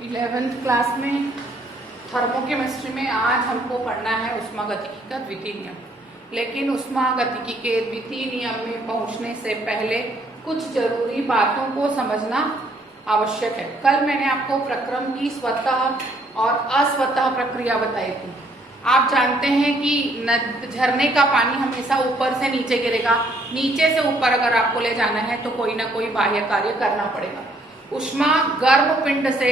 11th class में thermochemistry में आज हमको पढ़ना है ऊष्मागतिकी का द्वितीय नियम। लेकिन ऊष्मागतिकी के द्वितीय नियम में पहुंचने से पहले कुछ जरूरी बातों को समझना आवश्यक है। कल मैंने आपको प्रक्रम की स्वतः और अस्वतः प्रक्रिया बताई थी। आप जानते हैं कि झरने का पानी हमेशा ऊपर से नीचे गिरेगा, नीचे से ऊपर अगर आपको ले जाना है तो कोई ना कोई बाह्य कार्य करना पड़ेगा। ऊष्मा गर्म पिंड से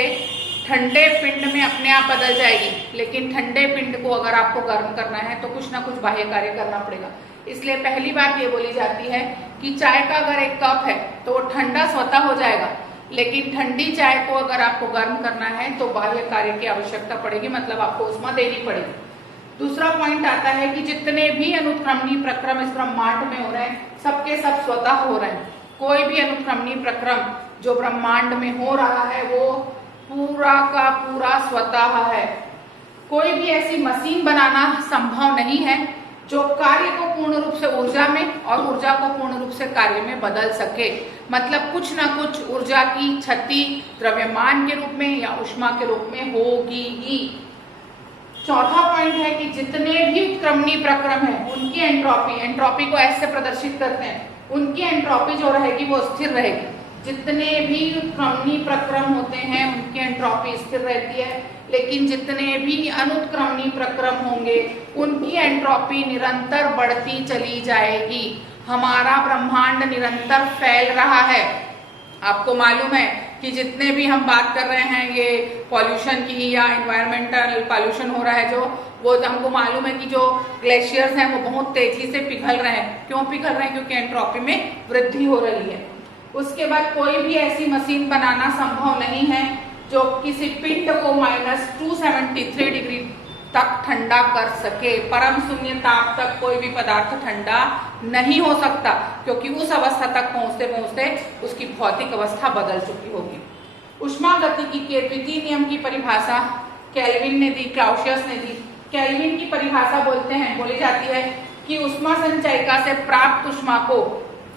ठंडे पिंड में अपने आप बदल जाएगी, लेकिन ठंडे पिंड को अगर आपको गर्म करना है तो कुछ ना कुछ बाह्य कार्य करना पड़ेगा। इसलिए पहली बात ये बोली जाती है कि चाय का अगर एक कप है तो वो ठंडा स्वतः हो जाएगा, लेकिन ठंडी चाय को अगर आपको गर्म करना है तो बाह्य कार्य की आवश्यकता पड़ेगी, मतलब आपको ऊष्मा देनी पड़ेगी। दूसरा पॉइंट आता है कि जितने भी अनुक्रमणीय प्रक्रम इस ब्रह्मांड में हो रहे हैं सबके सब स्वतः हो रहे हैं। कोई भी अनुक्रमणीय प्रक्रम जो ब्रह्मांड में हो रहा है वो पूरा का पूरा स्वतः है। कोई भी ऐसी मशीन बनाना संभव नहीं है जो कार्य को पूर्ण रूप से ऊर्जा में और ऊर्जा को पूर्ण रूप से कार्य में बदल सके। मतलब कुछ ना कुछ ऊर्जा की क्षति द्रव्यमान के रूप में या ऊष्मा के रूप में होगी ही। चौथा पॉइंट है कि जितने भी उत्क्रमणीय प्रक्रम है उनकी एंट्रोपी को ऐसे प्रदर्शित करते हैं, उनकी एंट्रोपी जो रहेगी वो स्थिर रहेगी। जितने भी उत्क्रमणीय प्रक्रम होते हैं उनकी एंट्रोपी स्थिर रहती है, लेकिन जितने भी अनुत्क्रमणीय प्रक्रम होंगे उनकी एंट्रोपी निरंतर बढ़ती चली जाएगी। हमारा ब्रह्मांड निरंतर फैल रहा है। आपको मालूम है कि जितने भी हम बात कर रहे हैं ये पॉल्यूशन की या एनवायरमेंटल पॉल्यूशन हो रहा है जो वो हमको मालूम है कि जो ग्लेशियर्स हैं वो बहुत तेजी से पिघल रहे हैं। क्यों पिघल रहे हैं? क्योंकि एंट्रोपी में वृद्धि हो रही है। उसके बाद कोई भी ऐसी मशीन बनाना संभव नहीं है जो किसी पिंड को -273 डिग्री तक ठंडा कर सके। परम शून्य ताप तक कोई भी पदार्थ ठंडा नहीं हो सकता, क्योंकि उस अवस्था तक पहुंचते पहुंचते उसकी भौतिक अवस्था बदल चुकी होगी। ऊष्मागतिकी के द्वितीय नियम की परिभाषा केल्विन ने दी, क्लाउसियस ने दी। केल्विन की परिभाषा बोली जाती है कि ऊष्मा संचयिका से प्राप्त ऊष्मा को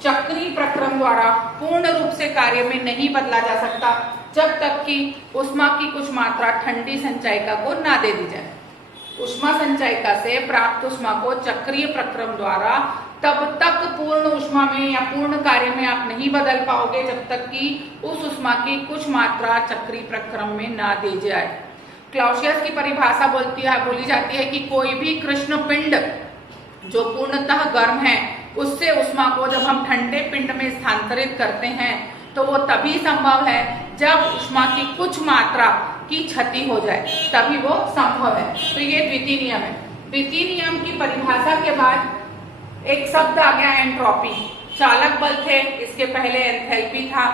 चक्रीय प्रक्रम द्वारा पूर्ण रूप से कार्य में नहीं बदला जा सकता जब तक कि ऊष्मा की कुछ मात्रा ठंडी संचयिका को ना दे दी जाए। ऊष्मा संचयिका से प्राप्त ऊष्मा को चक्रीय प्रक्रम द्वारा तब तक पूर्ण ऊष्मा में या पूर्ण कार्य में आप नहीं बदल पाओगे जब तक कि उस ऊष्मा की कुछ मात्रा चक्रीय प्रक्रम में ना दी जाए। क्लाउसियस की परिभाषा बोली जाती है कि कोई भी कृष्ण पिंड जो पूर्णतः गर्म है उससे ऊष्मा को जब हम ठंडे पिंड में स्थानांतरित करते हैं तो वो तभी संभव है जब ऊष्मा की कुछ मात्रा की क्षति हो जाए, तभी वो संभव है। तो ये द्वितीय नियम है। द्वितीय नियम की परिभाषा के बाद एक शब्द आ गया एंट्रोपी। चालक बल थे, इसके पहले एंथैल्पी था,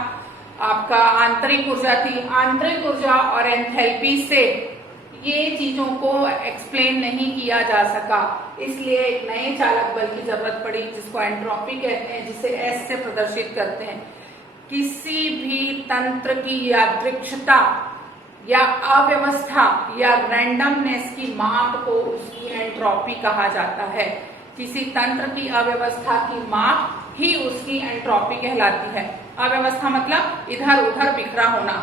आपका आंतरिक ऊर्जा थी। आंतरिक ऊर्जा और एंथैल्पी से ये चीजों को एक्सप्लेन नहीं किया जा सका, इसलिए एक नए चालक बल की जरूरत पड़ी जिसको एंट्रोपी कहते हैं, जिसे एस से प्रदर्शित करते हैं। किसी भी तंत्र की यादृच्छिकता या अव्यवस्था या रैंडमनेस की माप को उसकी एंट्रोपी कहा जाता है। किसी तंत्र की अव्यवस्था की माप ही उसकी एंट्रोपी कहलाती है। अव्यवस्था मतलब इधर उधर बिखरा होना।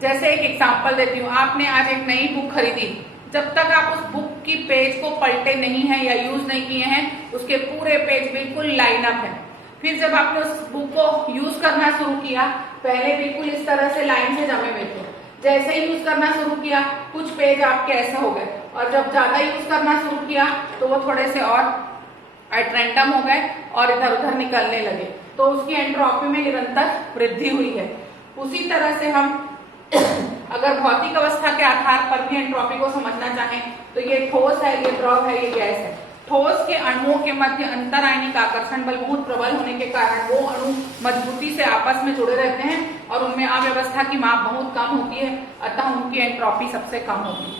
जैसे एक एग्जांपल देती हूँ, आपने आज एक नई बुक खरीदी, जब तक आप उस बुक की पेज को पलटे नहीं है या यूज नहीं किए हैं उसके पूरे पेज बिल्कुल लाइन अप है। फिर जब आपने उस बुक को यूज करना शुरू किया, पहले बिल्कुल इस तरह से लाइन से जमे हुए थे। जैसे ही यूज करना शुरू किया कुछ पेज आपके ऐसे हो गए, और जब ज्यादा यूज करना शुरू किया तो वो थोड़े से और एट रैंडम हो गए और इधर उधर निकलने लगे। तो उसकी एंट्रोपी में निरंतर वृद्धि हुई है। उसी तरह से हम अगर भौतिक अवस्था के आधार पर भी एंट्रोपी को समझना चाहें तो ये ठोस है, ये द्रव है, ये गैस है। ठोस के अणुओं के मध्य अंतरायनिक आकर्षण बल बहुत प्रबल होने के कारण वो अणु मजबूती से आपस में जुड़े रहते हैं और उनमें अव्यवस्था की माप बहुत कम होती है, अतः उनकी एंट्रोपी सबसे कम होती है।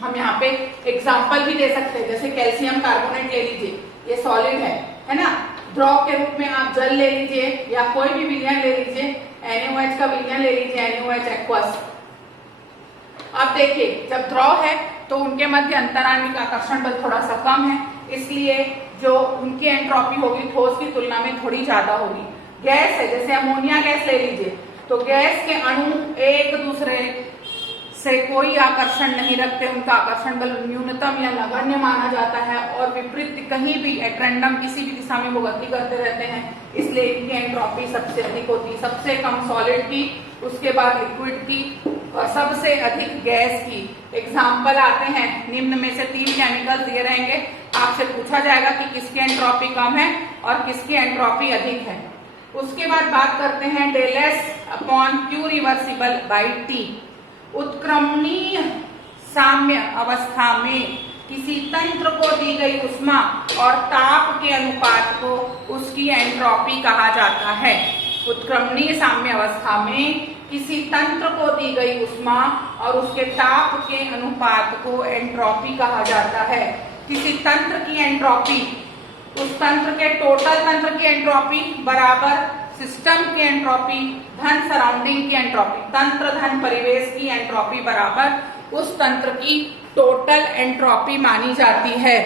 हम यहाँ पे एग्जाम्पल भी दे सकते हैं, जैसे कैल्शियम कार्बोनेट ले लीजिए, ये सॉलिड है ना। द्रव के रूप में आप जल ले लीजिए या कोई भी विलयन ले लीजिए, NaOH का विलयन ले लीजिए, NaOH एक्वस। अब देखिए जब द्रव है तो उनके मध्य अंतरायनिक आकर्षण बल थोड़ा सा कम है, इसलिए जो उनकी एंट्रोपी होगी ठोस की तुलना में थोड़ी ज्यादा होगी। गैस है, जैसे अमोनिया गैस ले लीजिए, तो गैस के अणु एक दूसरे से कोई आकर्षण नहीं रखते, उनका आकर्षण बल न्यूनतम या नगण्य माना जाता है और विपरीत कहीं भी एट रैंडम किसी भी दिशा में वो गति करते रहते हैं, इसलिए इनकी एंट्रोपी सबसे अधिक होती है। सबसे कम सॉलिड की, उसके बाद लिक्विड की और सबसे अधिक गैस की। एग्जाम्पल आते हैं, निम्न में से 3 केमिकल दिए रहेंगे, आपसे पूछा जाएगा कि किसकी एंट्रोपी कम है और किसकी एंट्रोपी अधिक है। उसके बाद बात करते हैं del S upon Q reversible by T. उत्क्रमणीय साम्य अवस्था में किसी तंत्र को दी गई ऊष्मा और ताप के अनुपात को उसकी एंट्रोपी कहा जाता है। उत्क्रमणीय साम्य अवस्था में किसी तंत्र को दी गई ऊष्मा और उसके ताप के अनुपात को एंट्रोपी कहा जाता है। किसी तंत्र की एंट्रोपी उस तंत्र के टोटल तंत्र की एंट्रोपी बराबर सिस्टम की एंट्रोपी धन सराउंडिंग की एंट्रोपी, तंत्र धन परिवेश की एंट्रोपी बराबर उस तंत्र की टोटल एंट्रोपी मानी जाती है।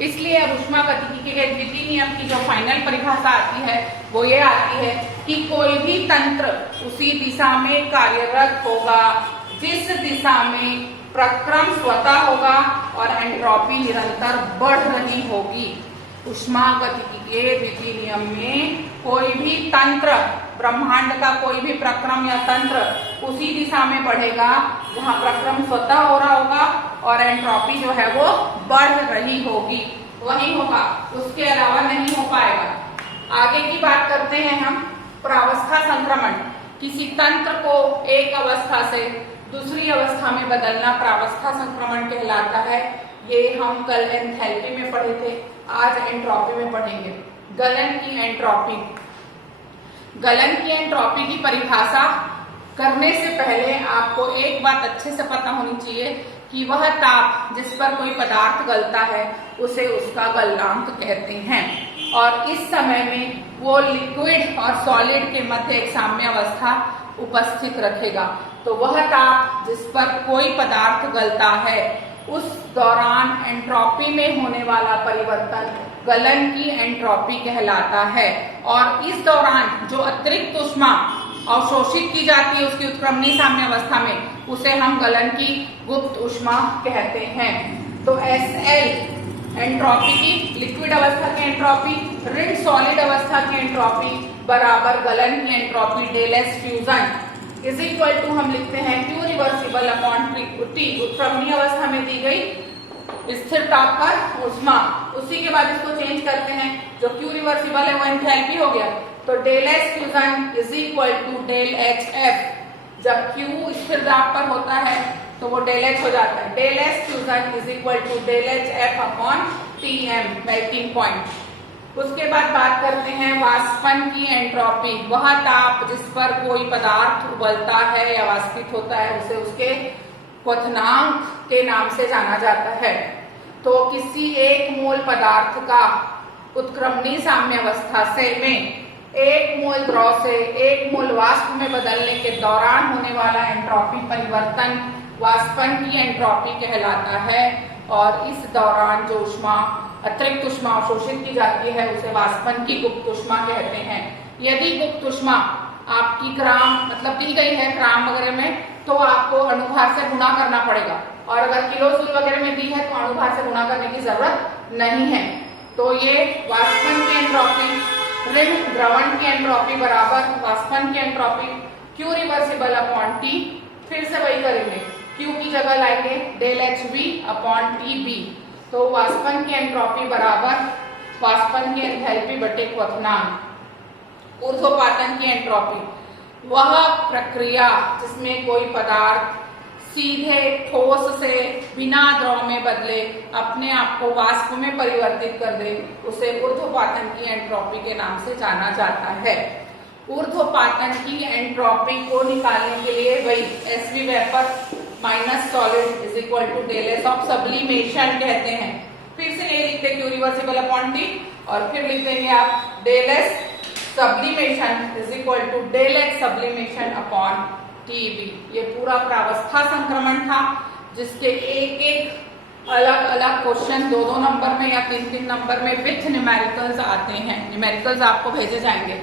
इसलिए अब ऊष्मागतिकी के द्वितीय नियम की जो फाइनल परिभाषा आती है वो ये आती है कि कोई भी तंत्र उसी दिशा में कार्यरत होगा जिस दिशा में प्रक्रम स्वतः होगा और एंट्रोपी निरंतर बढ़ रही होगी। ऊष्मागतिकी के द्वितीय नियम में कोई भी तंत्र, ब्रह्मांड का कोई भी प्रक्रम या तंत्र उसी दिशा में बढ़ेगा जहां प्रक्रम स्वतः हो रहा होगा और एंट्रोपी जो है वो बढ़ रही होगी, वही होगा, उसके अलावा नहीं हो पाएगा। आगे की बात करते हैं हम प्रावस्था संक्रमण। किसी तंत्र को एक अवस्था से दूसरी अवस्था में बदलना प्रावस्था संक्रमण कहलाता है। ये हम कल एंथैल्पी में पढ़े थे, आज एंट्रोपी में पढ़ेंगे। गलन की एंट्रोपी। गलन की एंट्रोपी की परिभाषा करने से पहले आपको एक बात अच्छे से पता होनी चाहिए कि वह ताप जिस पर कोई पदार्थ गलता है उसे उसका गलनांक कहते हैं और इस समय में वो लिक्विड और सॉलिड के मध्य एक साम्य अवस्था उपस्थित रखेगा। तो वह ताप जिस पर कोई पदार्थ गलता है उस दौरान एंट्रोपी में होने वाला परिवर्तन गलन की एंट्रोपी कहलाता है और इस दौरान जो अतिरिक्त ऊष्मा अवशोषित की जाती है उसकी उत्क्रमणीय साम्य अवस्था में उसे हम गलन की गुप्त ऊष्मा कहते हैं। तो SL एंट्रोपी की, लिक्विड अवस्था की एंट्रोपी ऋण सॉलिड अवस्था की एंट्रोपी बराबर गलन की entropy del S fusion is equal to हम लिखते हैं क्यू रिवर्सिबल अपॉन टी। उत्क्रमणीय अवस्था में दी गई स्थिर ताप पर ऊष्मा, उसी के बाद इसको चेंज करते हैं, जो क्यू रिवर्सिबल है वो एंथैल्पी हो गया, तो del S fusion is equal to del H F. जब क्यू स्थिर दाब पर होता है तो वो डेल एच हो जाता है। Del S fusion is equal to del H F upon T M melting point. उसके बाद बात करते हैं वाष्पन की एंट्रोपी। वह ताप जिस पर कोई पदार्थ उबलता है या वाष्पित होता है उसे उसके क्वथनांक के नाम से जाना जाता है। तो किसी एक मोल पदार्थ का उत्क्रमणीय साम्य अवस्था से में 1 मोल द्रव से 1 मोल वाष्प में बदलने के दौरान होने वाला एंट्रोपी परिवर्तन वाष्पन की एंट्रोपी कहलाता है और इस दौरान जो ऊष्मा अतिरिक्त ऊष्मा अवशोषित की जाती है उसे वाष्पन की गुप्त ऊष्मा कहते हैं। यदि गुप्त ऊष्मा आपकी ग्राम मतलब दी गई है ग्राम वगैरह में तो आपको अणुभार से गुणा करना पड़ेगा और अगर किलो जूल वगैरह में दी है तो अणुभार से गुणा करने की जरूरत नहीं है। तो ये वाष्पन की एंट्रोपी ऋण द्रवण की एंट्रोपी बराबर वाष्पन की entropy Q reversible upon T. फिर से वही करेंगे, क्यू की जगह लाएंगे del H B upon T B. तो वाष्पन की एंट्रोपी बराबर वाष्पन की एंथैल्पी बटे क्वथनांक। ऊर्ध्वपातन की एंट्रोपी वह प्रक्रिया जिसमें कोई पदार्थ सीधे ठोस से बिना द्रव में बदले अपने आप को वाष्प में परिवर्तित कर दे उसे ऊर्ध्वपातन की एंट्रोपी के नाम से जाना जाता है। ऊर्ध्वपातन की एंट्रोपी को निकालने के लिए वही SV vapour minus solid is equal to del S of sublimation कहते हैं। फिर से ये लिखते क्यू रिवर्सिबल अपॉन टी और फिर लिख देंगे आप del S sublimation is equal to del X sublimation upon T B. ये पूरा प्रावस्था संक्रमण था जिसके एक एक अलग अलग क्वेश्चन 2-2 नंबर में या 3-3 नंबर में विथ न्यूमेरिकल्स आते हैं। न्यूमेरिकल्स आपको भेजे जाएंगे।